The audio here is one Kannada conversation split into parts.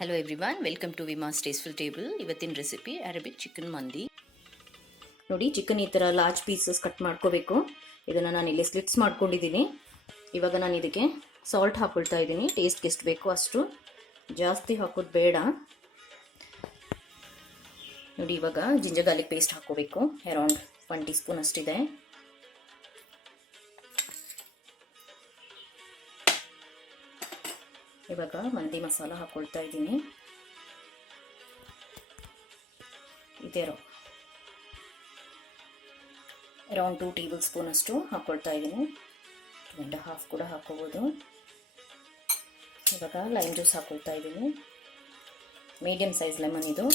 Hello everyone, welcome to Vima's Tasteful Table. ಇವತ್ತಿನ ರೆಸಿಪಿ ಅರೇಬಿಕ್ ಚಿಕನ್ ಮಂದಿ. ನೋಡಿ, ಚಿಕನ್ ಈ ಥರ ಲಾರ್ಜ್ ಪೀಸಸ್ ಕಟ್ ಮಾಡ್ಕೋಬೇಕು. ಇದನ್ನು ನಾನು ಇಲ್ಲಿ ಸ್ಲಿಟ್ಸ್ ಮಾಡ್ಕೊಂಡಿದ್ದೀನಿ. ಇವಾಗ ನಾನು ಇದಕ್ಕೆ ಸಾಲ್ಟ್ ಹಾಕೊಳ್ತಾ ಇದ್ದೀನಿ. ಟೇಸ್ಟ್ಗೆ ಎಷ್ಟು ಬೇಕೋ ಅಷ್ಟು, ಜಾಸ್ತಿ ಹಾಕೋದು ಬೇಡ. ನೋಡಿ, ಇವಾಗ ಜಿಂಜರ್ ಗಾರ್ಲಿಕ್ ಪೇಸ್ಟ್ ಹಾಕೋಬೇಕು. ಅರೌಂಡ್ 1 ಟೀ ಸ್ಪೂನ್ ಅಷ್ಟಿದೆ. ಇವಾಗ ಮಂದಿ ಮಸಾಲ ಹಾಕೊಳ್ತಾ ಇದ್ದೀನಿ. ಇದೇ ಅರೌಂಡ್ 2 ಟೇಬಲ್ ಸ್ಪೂನ್ ಅಷ್ಟು ಹಾಕೊಳ್ತಾ ಇದ್ದೀನಿ. 2.5 ಕೂಡ ಹಾಕೋಬೋದು. ಇವಾಗ ಲೈಮ್ ಜ್ಯೂಸ್ ಹಾಕೊಳ್ತಾ ಇದ್ದೀನಿ. ಮೀಡಿಯಮ್ ಸೈಜ್ ಲೆಮನ್ ಇದು.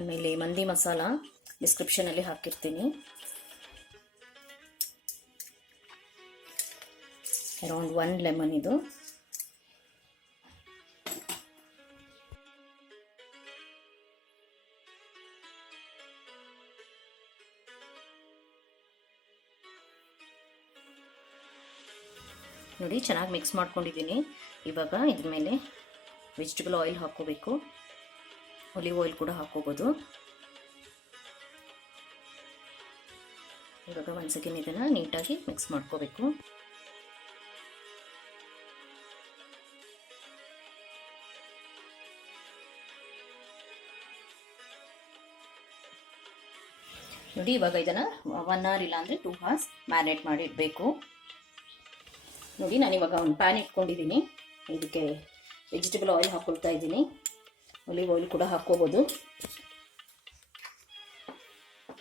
ಆಮೇಲೆ ಮಂದಿ ಮಸಾಲ ಡಿಸ್ಕ್ರಿಪ್ಷನಲ್ಲಿ ಹಾಕಿರ್ತೀನಿ. ಅರೌಂಡ್ 1 ಲೆಮನ್ ಇದು. ನೋಡಿ, ಚೆನ್ನಾಗಿ ಮಿಕ್ಸ್ ಮಾಡ್ಕೊಂಡಿದ್ದೀನಿ. ಇವಾಗ ಇದ್ರ ಮೇಲೆ ವೆಜಿಟೇಬಲ್ ಆಯಿಲ್ ಹಾಕೋಬೇಕು. ಒಲಿವ್ ಆಯಿಲ್ ಕೂಡ ಹಾಕೋಬೋದು. ಇವಾಗ ಒಂದು ಸೆಕೆಂಡ್ ಇದನ್ನು ನೀಟಾಗಿ ಮಿಕ್ಸ್ ಮಾಡ್ಕೋಬೇಕು. ನೋಡಿ, ಇವಾಗ ಇದನ್ನು 1 ಅವರ್ ಇಲ್ಲಾಂದರೆ 2 ಅವರ್ಸ್ ಮ್ಯಾರಿನೇಟ್ ಮಾಡಿ ಇಡಬೇಕು. ನೋಡಿ, ನಾನಿವಾಗ ಒಂದು ಪ್ಯಾನ್ ಇಟ್ಕೊಂಡಿದ್ದೀನಿ. ಇದಕ್ಕೆ ವೆಜಿಟೇಬಲ್ ಆಯಿಲ್ ಹಾಕ್ಕೊಳ್ತಾ ಇದ್ದೀನಿ. ಒಲಿವ್ ಆಯಿಲ್ ಕೂಡ ಹಾಕ್ಕೋಬೋದು.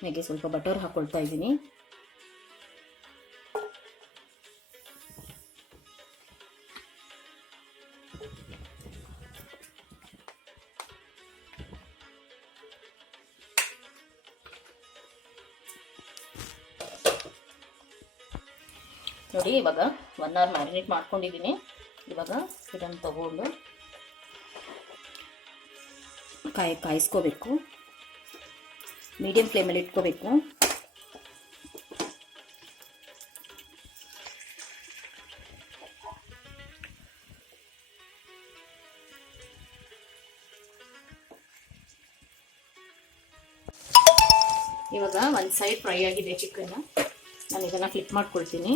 ಹಾಗೆ ಸ್ವಲ್ಪ ಬಟರ್ ಹಾಕ್ಕೊಳ್ತಾ ಇದ್ದೀನಿ. ನೋಡಿ, ಇವಾಗ 1 ಅವರ್ ಮ್ಯಾರಿನೇಟ್ ಮಾಡ್ಕೊಂಡಿದ್ದೀನಿ. ಇವಾಗ ಇದನ್ನು ತಗೊಂಡು ಕಾಯಿಸ್ಕೋಬೇಕು. ಮೀಡಿಯಂ ಫ್ಲೇಮಲ್ಲಿ ಇಟ್ಕೋಬೇಕು. ಇವಾಗ ಒಂದು ಸೈಡ್ ಫ್ರೈ ಆಗಿದೆ ಚಿಕನ್. ನಾನು ಇದನ್ನು ಫ್ಲಿಪ್ ಮಾಡ್ಕೊಳ್ತೀನಿ.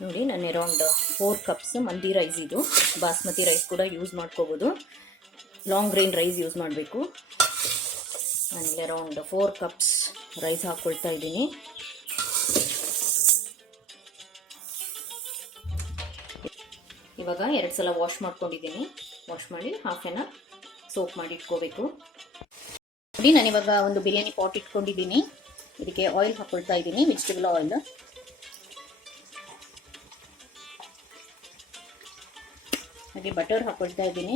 ನೋಡಿ, ನಾನು ಅರೌಂಡ್ 4 ಕಪ್ಸ್ ಮಂದಿ ರೈಸ್, ಇದು ಬಾಸ್ಮತಿ ರೈಸ್ ಕೂಡ ಯೂಸ್ ಮಾಡ್ಕೋಬೋದು. ಲಾಂಗ್ ಗ್ರೈನ್ ರೈಸ್ ಯೂಸ್ ಮಾಡಬೇಕು. ನಾನಿಲ್ಲಿ ಅರೌಂಡ್ 4 ಕಪ್ಸ್ ರೈಸ್ ಹಾಕ್ಕೊಳ್ತಾ ಇದ್ದೀನಿ. ಇವಾಗ 2 ಸಲ ವಾಶ್ ಮಾಡ್ಕೊಂಡಿದ್ದೀನಿ. ವಾಶ್ ಮಾಡಿ ಹಾಫ್ ಆನ್ ಅವರ್ ಸೋಕ್ ಮಾಡಿ ಇಟ್ಕೋಬೇಕು. ನೋಡಿ, ನಾನಿವಾಗ ಒಂದು ಬಿರಿಯಾನಿ ಪಾಟ್ ಇಟ್ಕೊಂಡಿದ್ದೀನಿ. ಇದಕ್ಕೆ ಆಯಿಲ್ ಹಾಕ್ಕೊಳ್ತಾ ಇದ್ದೀನಿ, ವೆಜಿಟೇಬಲ್ ಆಯಿಲ್. ಹಾಗೆ ಬಟರ್ ಹಾಕ್ಕೊಳ್ತಾ ಇದ್ದೀನಿ.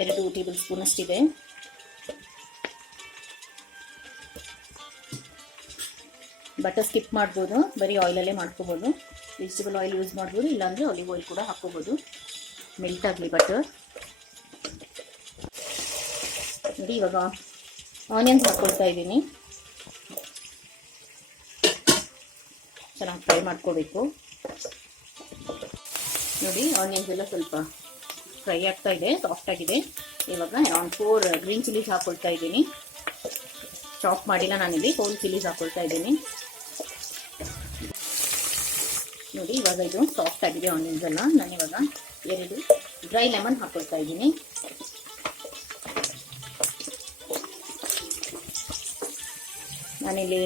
2 ಟೇಬಲ್ ಸ್ಪೂನ್ ಅಷ್ಟಿದೆ. ಬಟರ್ ಸ್ಕಿಪ್ ಮಾಡ್ಬೋದು, ಬರೀ ಆಯಿಲಲ್ಲೇ ಮಾಡ್ಕೋಬೋದು. ವೆಜಿಟೇಬಲ್ ಆಯಿಲ್ ಯೂಸ್ ಮಾಡ್ಬೋದು, ಇಲ್ಲಾಂದರೆ ಆಲಿವ್ ಆಯಿಲ್ ಕೂಡ ಹಾಕ್ಕೋಬೋದು. ಮೆಲ್ಟ್ ಆಗಲಿ ಬಟರ್. ನೋಡಿ, ಇವಾಗ ಆನಿಯನ್ಸ್ ಹಾಕ್ಕೊಳ್ತಾ ಇದ್ದೀನಿ. ಚೆನ್ನಾಗಿ ಫ್ರೈ ಮಾಡ್ಕೋಬೇಕು. ನೋಡಿ, ಆನಿಯನ್ಸ್ ಎಲ್ಲ ಸ್ವಲ್ಪ ಫ್ರೈ ಆಗ್ತಾ ಇದೆ, ಸಾಫ್ಟ್ ಆಗಿದೆ. ಇವಾಗ ಅರೌಂಡ್ 4 ಗ್ರೀನ್ ಚಿಲ್ಲೀಸ್ ಹಾಕ್ಕೊಳ್ತಾ ಇದ್ದೀನಿ. ಚಾಪ್ ಮಾಡಿಲ್ಲ ನಾನಿಲ್ಲಿ, 4 ಚಿಲ್ಲೀಸ್ ಹಾಕ್ಕೊಳ್ತಾ ಇದ್ದೀನಿ. ನೋಡಿ, ಇವಾಗ ಇದು ಸಾಫ್ಟ್ ಆಗಿದೆ ಆನಿಯನ್ಸ್ ಎಲ್ಲ. ನಾನಿವಾಗ 2 ಡ್ರೈ ಲೆಮನ್ ಹಾಕ್ಕೊಳ್ತಾ ಇದ್ದೀನಿ. ನಾನಿಲ್ಲಿ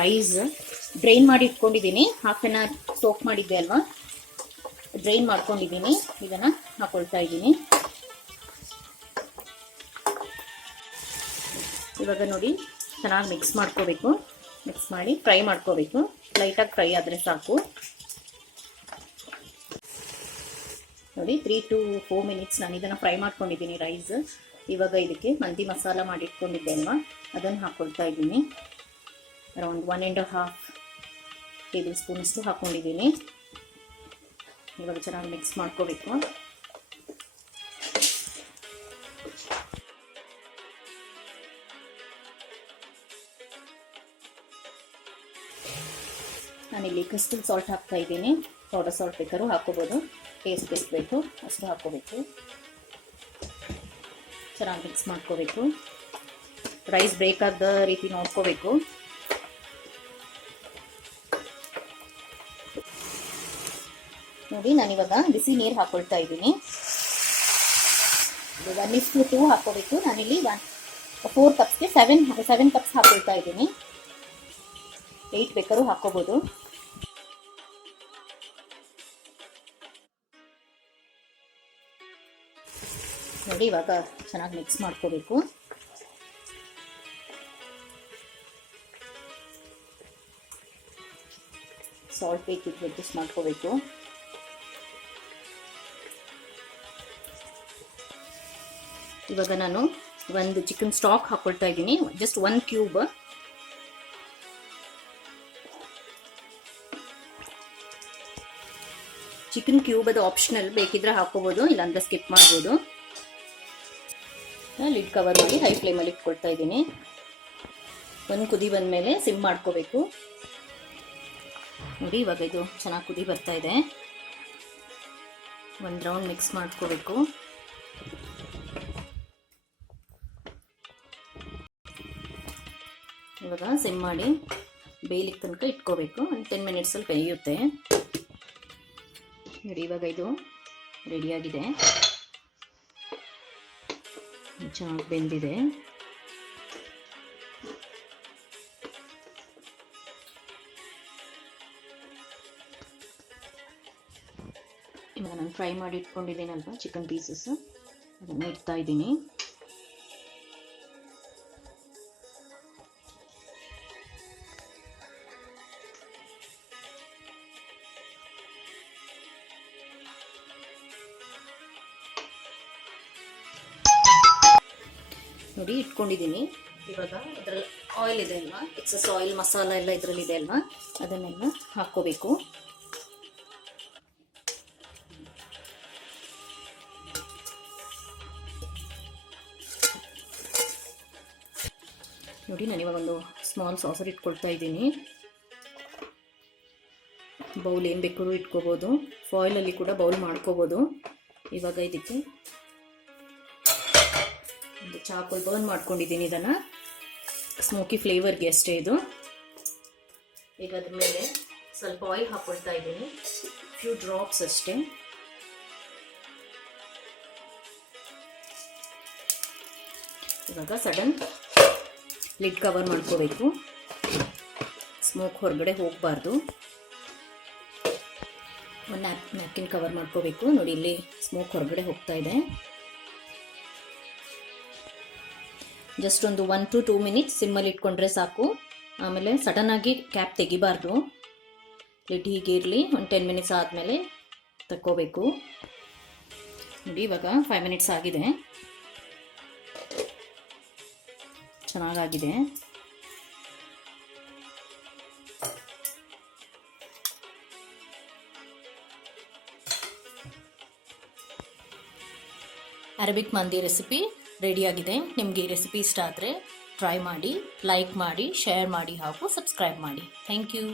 ರೈಸ್ ಡ್ರೈನ್ ಮಾಡಿ ಇಟ್ಕೊಂಡಿದ್ದೀನಿ. ಹಾಫ್ ಆನ್ ಅವರ್ ಸೋಕ್ ಮಾಡಿದ್ದೆ ಅಲ್ವಾ, ಡ್ರೈನ್ ಮಾಡ್ಕೊಂಡಿದ್ದೀನಿ. ಇದನ್ನು ಹಾಕೊಳ್ತಾ ಇದ್ದೀನಿ. ಇವಾಗ ನೋಡಿ, ಚೆನ್ನಾಗಿ ಮಿಕ್ಸ್ ಮಾಡ್ಕೋಬೇಕು. ಮಿಕ್ಸ್ ಮಾಡಿ ಫ್ರೈ ಮಾಡ್ಕೋಬೇಕು. ಲೈಟಾಗಿ ಫ್ರೈ ಆದರೆ ಸಾಕು. ನೋಡಿ, 3 to 4 ಮಿನಿಟ್ಸ್ ನಾನು ಇದನ್ನು ಫ್ರೈ ಮಾಡ್ಕೊಂಡಿದ್ದೀನಿ ರೈಸ್. ಇವಾಗ ಇದಕ್ಕೆ ಮಂದಿ ಮಸಾಲ ಮಾಡಿಟ್ಕೊಂಡಿದ್ದೆ ಅಲ್ವಾ, ಅದನ್ನು ಹಾಕ್ಕೊಳ್ತಾ ಇದ್ದೀನಿ. ಅರೌಂಡ್ 1.5 ಟೇಬಲ್ ಸ್ಪೂನಷ್ಟು ಹಾಕ್ಕೊಂಡಿದ್ದೀನಿ. ಇವಾಗ ಚೆನ್ನಾಗಿ ಮಿಕ್ಸ್ ಮಾಡ್ಕೋಬೇಕು. ನಾನಿಲ್ಲಿ ಕ್ರಿಸ್ಟಲ್ ಸಾಲ್ಟ್ ಹಾಕ್ತಾ ಇದ್ದೀನಿ. ಪೌಡರ್ ಸಾಲ್ಟ್ ಬೇಕಾದ್ರೂ ಹಾಕ್ಕೋಬೋದು, ಟೇಸ್ಟ್ ಎಷ್ಟು ಬೇಕು ಅಷ್ಟು ಹಾಕ್ಕೋಬೇಕು. ಚೆನ್ನಾಗಿ ಮಿಕ್ಸ್ ಮಾಡ್ಕೋಬೇಕು. ರೈಸ್ ಬ್ರೇಕ್ ಆಗದ ರೀತಿ ನೋಡ್ಕೋಬೇಕು. ನೋಡಿ ನಾನಿವಾಗ ಬಿಸಿ ನೀರು ಹಾಕ್ಕೊಳ್ತಾ ಇದ್ದೀನಿ. 1:2 ಹಾಕ್ಕೋಬೇಕು. ನಾನಿಲ್ಲಿ 4 ಕಪ್ಸ್ಗೆ 7 ಕಪ್ಸ್ ಹಾಕ್ಕೊಳ್ತಾ ಇದ್ದೀನಿ. 8 ಬೇಕಾದ್ರೂ ಹಾಕ್ಕೋಬೋದು. ನೋಡಿ ಇವಾಗ ಚೆನ್ನಾಗಿ ಮಿಕ್ಸ್ ಮಾಡ್ಕೋಬೇಕು. ಸಾಲ್ಟ್ ಬೇಕಿದ್ದು ಅಡ್ಜಸ್ಟ್ ಮಾಡ್ಕೋಬೇಕು. ಇವಾಗ ನಾನು ಒಂದು ಚಿಕನ್ ಸ್ಟಾಕ್ ಹಾಕ್ಕೊಳ್ತಾ ಇದ್ದೀನಿ. Just 1 cube. ಚಿಕನ್ ಕ್ಯೂಬ್ ಅದು ಆಪ್ಷನಲ್, ಬೇಕಿದ್ರೆ ಹಾಕೋಬೋದು, ಇಲ್ಲಾಂದ್ರೆ ಸ್ಕಿಪ್ ಮಾಡ್ಬೋದು. ಲಿಡ್ ಕವರ್ ಮಾಡಿ ಹೈ ಫ್ಲೇಮಲ್ಲಿ ಇಟ್ಕೊಳ್ತಾ ಇದ್ದೀನಿ. ಒಂದು ಕುದಿ ಬಂದಮೇಲೆ ಸಿಮ್ ಮಾಡ್ಕೋಬೇಕು. ನೋಡಿ ಇವಾಗ ಇದು ಚೆನ್ನಾಗಿ ಕುದಿ ಬರ್ತಾ ಇದೆ. ಒಂದು ರೌಂಡ್ ಮಿಕ್ಸ್ ಮಾಡ್ಕೋಬೇಕು. ಇವಾಗ ಸಿಮ್ ಮಾಡಿ ಬೇಯಲಿಕ್ಕೆ ತನಕ ಇಟ್ಕೋಬೇಕು. ಒಂದು 10 ಮಿನಿಟ್ಸಲ್ಲಿ ಬೇಯುತ್ತೆ. ನೋಡಿ ಇವಾಗ ಇದು ರೆಡಿಯಾಗಿದೆ, ಚೆನ್ನಾಗಿ ಬೆಂದಿದೆ. ಇವಾಗ ನಾನು ಫ್ರೈ ಮಾಡಿ ಇಟ್ಕೊಂಡಿದ್ದೀನಲ್ವ ಚಿಕನ್ ಪೀಸಸ್, ಅದನ್ನು ಇಡ್ತಾ ಇದ್ದೀನಿ. ನೋಡಿ ಇಟ್ಕೊಂಡಿದ್ದೀನಿ. ಇವಾಗ ಇದರಲ್ಲಿ ಆಯಿಲ್ ಇದೆ ಅಲ್ವಾ, ಎಕ್ಸಸ್ ಆಯಿಲ್, ಮಸಾಲ ಎಲ್ಲ ಇದರಲ್ಲಿ ಇದೆ ಅಲ್ವಾ, ಅದನ್ನೆಲ್ಲ ಹಾಕ್ಕೋಬೇಕು. ನೋಡಿ ನಾನು ಇವಾಗ ಒಂದು ಸ್ಮಾಲ್ ಸಾಸರ್ ಇಟ್ಕೊಳ್ತಾ ಇದ್ದೀನಿ. ಬೌಲ್ ಏನು ಬೇಕಾದ್ರೂ ಇಟ್ಕೋಬೋದು, ಫಾಯಿಲಲ್ಲಿ ಕೂಡ ಬೌಲ್ ಮಾಡ್ಕೋಬೋದು. ಇವಾಗ ಇದಕ್ಕೆ ಒಂದು ಚಾಕುಲ್ ಬರ್ನ್ ಮಾಡ್ಕೊಂಡಿದ್ದೀನಿ. ಇದನ್ನು ಸ್ಮೋಕಿ ಫ್ಲೇವರ್ಗೆ ಅಷ್ಟೇ ಇದು. ಈಗ ಅದ್ರ ಮೇಲೆ ಸ್ವಲ್ಪ ಆಯಿಲ್ ಹಾಕ್ಕೊಳ್ತಾ ಇದ್ದೀನಿ, ಫ್ಯೂ ಡ್ರಾಪ್ಸ್ ಅಷ್ಟೇ. ಇವಾಗ ಸಡನ್ ಲಿಡ್ ಕವರ್ ಮಾಡ್ಕೋಬೇಕು, ಸ್ಮೋಕ್ ಹೊರಗಡೆ ಹೋಗಬಾರ್ದು. ಒಂದು ನ್ಯಾಪ್ಕಿನ್ ಕವರ್ ಮಾಡ್ಕೋಬೇಕು. ನೋಡಿ ಇಲ್ಲಿ ಸ್ಮೋಕ್ ಹೊರಗಡೆ ಹೋಗ್ತಾ ಇದೆ. ಜಸ್ಟ್ ಒಂದು 1 to 2 ಮಿನಿಟ್ಸ್ ಸಿಮ್ಮಲ್ಲಿ ಇಟ್ಕೊಂಡ್ರೆ ಸಾಕು. ಆಮೇಲೆ ಸಡನ್ನಾಗಿ ಕ್ಯಾಪ್ ತೆಗಿಬಾರ್ದು. ಲಿಡ್ ಹೀಗೆ ಇರಲಿ. ಒಂದು 10 ಮಿನಿಟ್ಸ್ ಆದಮೇಲೆ ತಕ್ಕೋಬೇಕು. ನೋಡಿ ಇವಾಗ 5 ಮಿನಿಟ್ಸ್ ಆಗಿದೆ, ಚೆನ್ನಾಗಾಗಿದೆ. ಅರಬಿಕ್ ಮಂದಿ ರೆಸಿಪಿ ರೆಡಿಯಾಗಿದೆ. ನಿಮಗೆ ಈ ರೆಸಿಪಿ ಇಷ್ಟ ಆದರೆ ಟ್ರೈ ಮಾಡಿ, ಲೈಕ್ ಮಾಡಿ, ಶೇರ್ ಮಾಡಿ ಹಾಗೂ ಸಬ್ಸ್ಕ್ರೈಬ್ ಮಾಡಿ. Thank you.